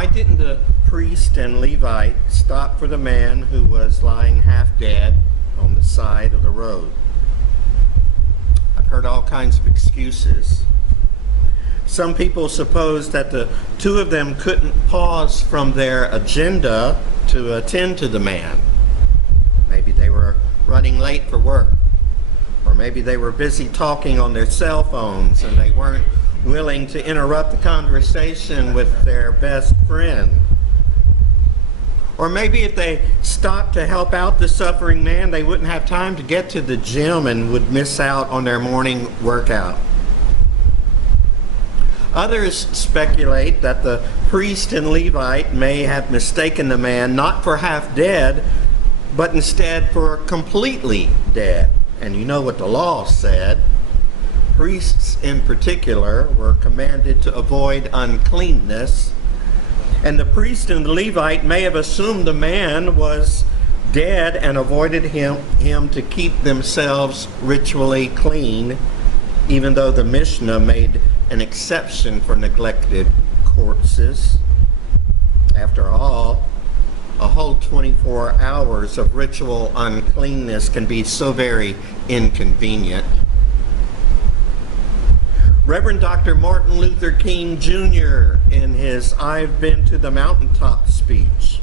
Why didn't the priest and Levite stop for the man who was lying half dead on the side of the road? I've heard all kinds of excuses. Some people suppose that the two of them couldn't pause from their agenda to attend to the man. Maybe they were running late for work, or maybe they were busy talking on their cell phones and they weren't willing to interrupt the conversation with their best friend. Or maybe if they stopped to help out the suffering man, they wouldn't have time to get to the gym and would miss out on their morning workout. Others speculate that the priest and Levite may have mistaken the man not for half dead, but instead for completely dead. And you know what the law said. Priests in particular were commanded to avoid uncleanness. And the priest and the Levite may have assumed the man was dead and avoided him to keep themselves ritually clean, even though the Mishnah made an exception for neglected corpses. After all, a whole 24 hours of ritual uncleanness can be so very inconvenient. Reverend Dr. Martin Luther King Jr., in his I've Been to the Mountaintop speech,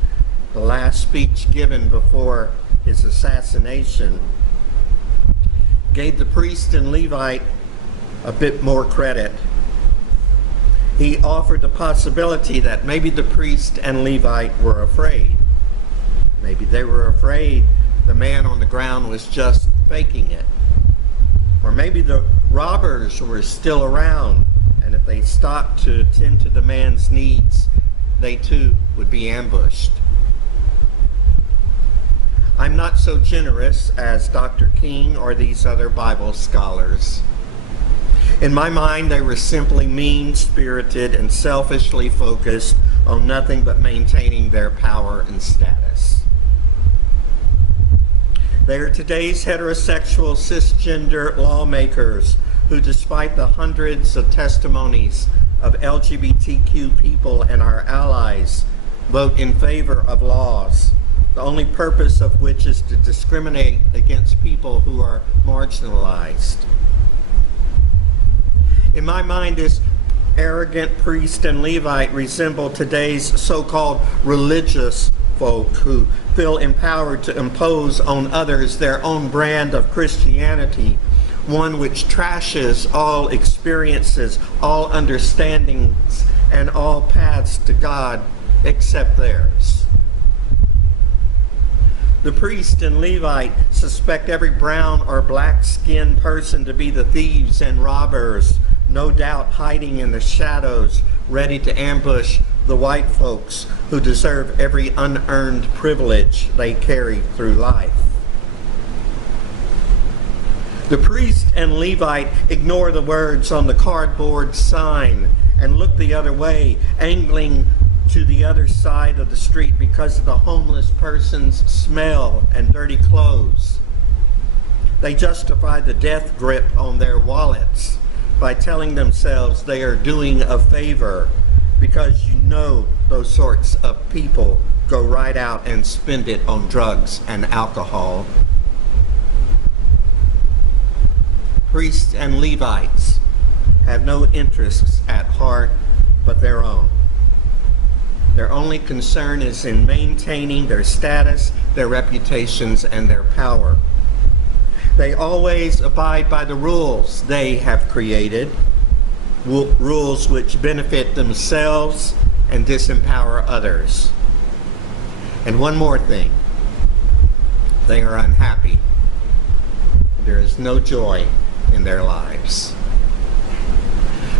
the last speech given before his assassination, gave the priest and Levite a bit more credit. He offered the possibility that maybe the priest and Levite were afraid. Maybe they were afraid the man on the ground was just faking it. Or maybe the robbers were still around, and if they stopped to attend to the man's needs, they too would be ambushed. I'm not so generous as Dr. King or these other Bible scholars. In my mind, they were simply mean-spirited and selfishly focused on nothing but maintaining their power and status. They are today's heterosexual cisgender lawmakers who, despite the hundreds of testimonies of LGBTQ people and our allies, vote in favor of laws, the only purpose of which is to discriminate against people who are marginalized. In my mind, this arrogant priest and Levite resemble today's so-called religious folk who feel empowered to impose on others their own brand of Christianity, one which trashes all experiences, all understandings, and all paths to God except theirs. The priest and Levite suspect every brown or black-skinned person to be the thieves and robbers, no doubt hiding in the shadows, ready to ambush the white folks who deserve every unearned privilege they carry through life. The priest and Levite ignore the words on the cardboard sign and look the other way, angling to the other side of the street because of the homeless person's smell and dirty clothes. They justify the death grip on their wallets by telling themselves they are doing a favor, because you know those sorts of people go right out and spend it on drugs and alcohol. Priests and Levites have no interests at heart but their own. Their only concern is in maintaining their status, their reputations, and their power. They always abide by the rules they have created, rules which benefit themselves and disempower others. And one more thing, they are unhappy. There is no joy in their lives.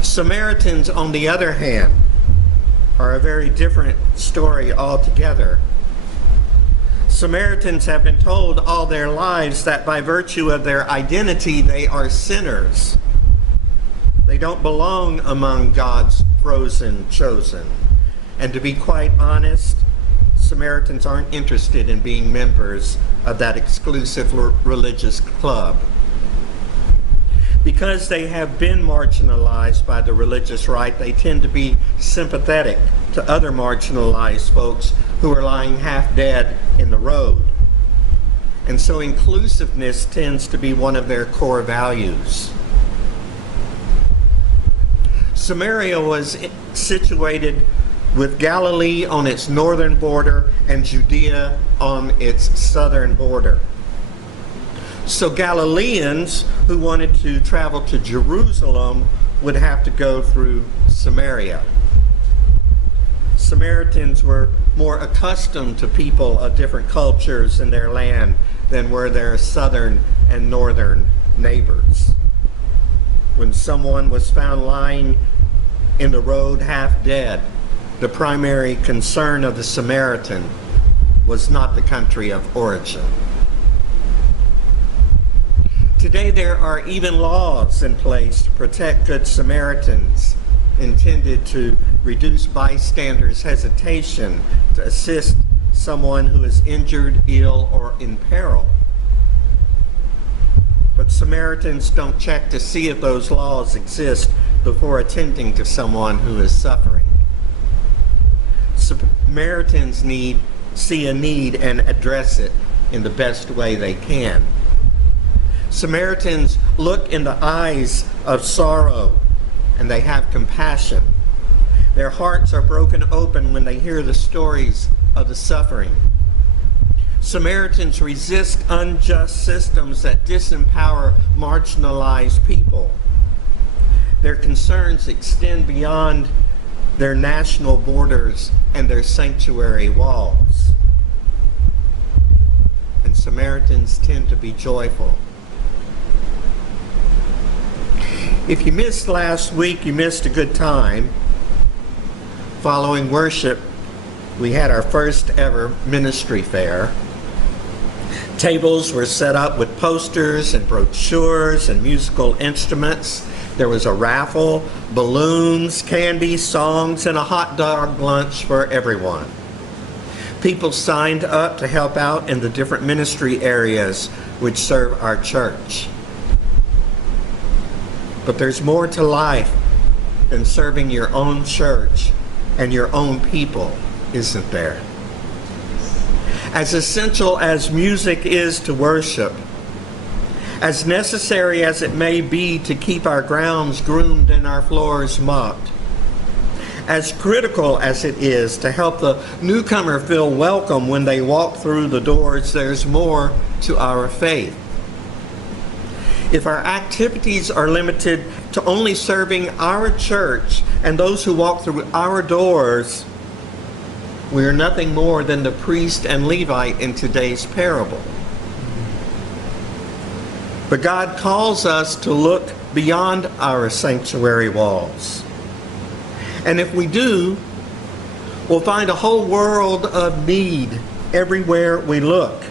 Samaritans, on the other hand, are a very different story altogether. Samaritans have been told all their lives that by virtue of their identity, they are sinners. They don't belong among God's frozen chosen. And to be quite honest, Samaritans aren't interested in being members of that exclusive religious club. Because they have been marginalized by the religious right, they tend to be sympathetic to other marginalized folks who are lying half dead in the road. And so inclusiveness tends to be one of their core values. Samaria was situated with Galilee on its northern border and Judea on its southern border. So Galileans who wanted to travel to Jerusalem would have to go through Samaria. Samaritans were more accustomed to people of different cultures in their land than were their southern and northern neighbors. When someone was found lying in the road half dead, the primary concern of the Samaritan was not the country of origin. Today there are even laws in place to protect Good Samaritans, intended to reduce bystanders' hesitation to assist someone who is injured, ill, or in peril. But Samaritans don't check to see if those laws exist before attending to someone who is suffering. Samaritans see a need and address it in the best way they can. Samaritans look in the eyes of sorrow and they have compassion. Their hearts are broken open when they hear the stories of the suffering. Samaritans resist unjust systems that disempower marginalized people. Their concerns extend beyond their national borders and their sanctuary walls. And Samaritans tend to be joyful. If you missed last week, you missed a good time. Following worship, we had our first ever ministry fair. Tables were set up with posters and brochures and musical instruments. There was a raffle, balloons, candy, songs, and a hot dog lunch for everyone. People signed up to help out in the different ministry areas which serve our church. But there's more to life than serving your own church and your own people, isn't there? As essential as music is to worship, as necessary as it may be to keep our grounds groomed and our floors mopped, as critical as it is to help the newcomer feel welcome when they walk through the doors, there's more to our faith. If our activities are limited to only serving our church and those who walk through our doors, we are nothing more than the priest and Levite in today's parable. But God calls us to look beyond our sanctuary walls. And if we do, we'll find a whole world of need everywhere we look.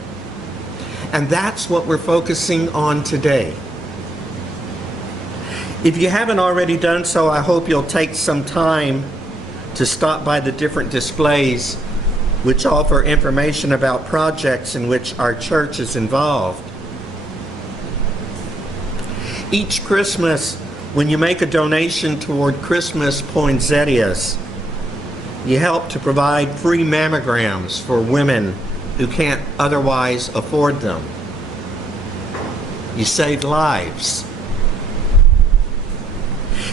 And that's what we're focusing on today. If you haven't already done so, I hope you'll take some time to stop by the different displays which offer information about projects in which our church is involved. Each Christmas, when you make a donation toward Christmas poinsettias, you help to provide free mammograms for women who can't otherwise afford them. You save lives.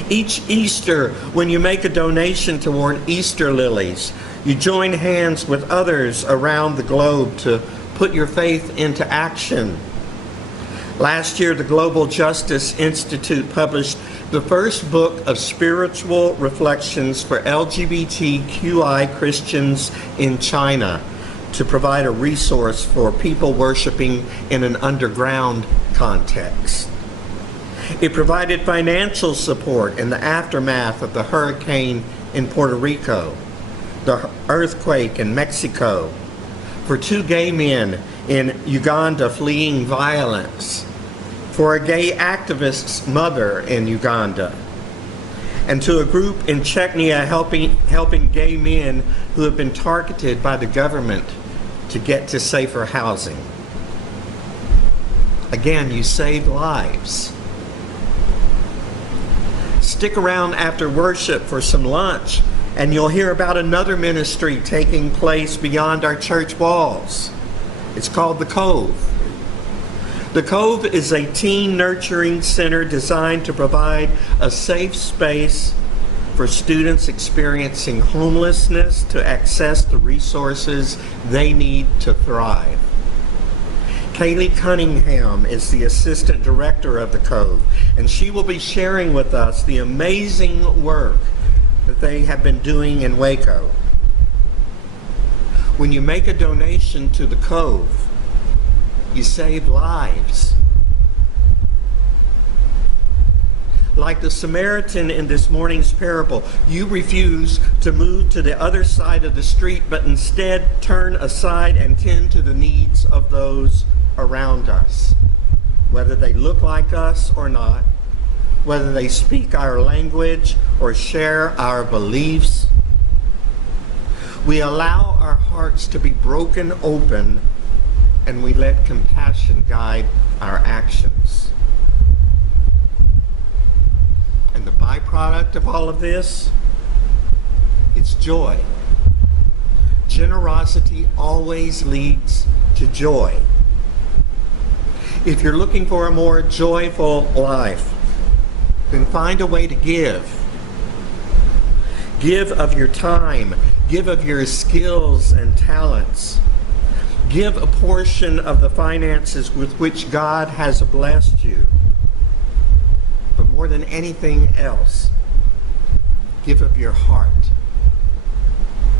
Each Easter, when you make a donation toward Easter lilies, you join hands with others around the globe to put your faith into action. Last year, the Global Justice Institute published the first book of spiritual reflections for LGBTQI Christians in China to provide a resource for people worshiping in an underground context. It provided financial support in the aftermath of the hurricane in Puerto Rico, the earthquake in Mexico, for 2 gay men in Uganda fleeing violence, for a gay activist's mother in Uganda, and to a group in Chechnya helping gay men who have been targeted by the government to get to safer housing. Again, you save lives. Stick around after worship for some lunch And you'll hear about another ministry taking place beyond our church walls. It's called The Cove. The Cove is a teen nurturing center designed to provide a safe space for students experiencing homelessness to access the resources they need to thrive. Kaylee Cunningham is the assistant director of The Cove, and she will be sharing with us the amazing work that they have been doing in Waco. When you make a donation to The Cove, you save lives. Like the Samaritan in this morning's parable, you refuse to move to the other side of the street, but instead turn aside and tend to the needs of those around us, whether they look like us or not, whether they speak our language or share our beliefs. We allow our hearts to be broken open, and we let compassion guide our actions. And the byproduct of all of this is joy. Generosity always leads to joy. If you're looking for a more joyful life, then find a way to give. Give of your time. Give of your skills and talents. Give a portion of the finances with which God has blessed you. But more than anything else, give of your heart.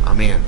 Amen.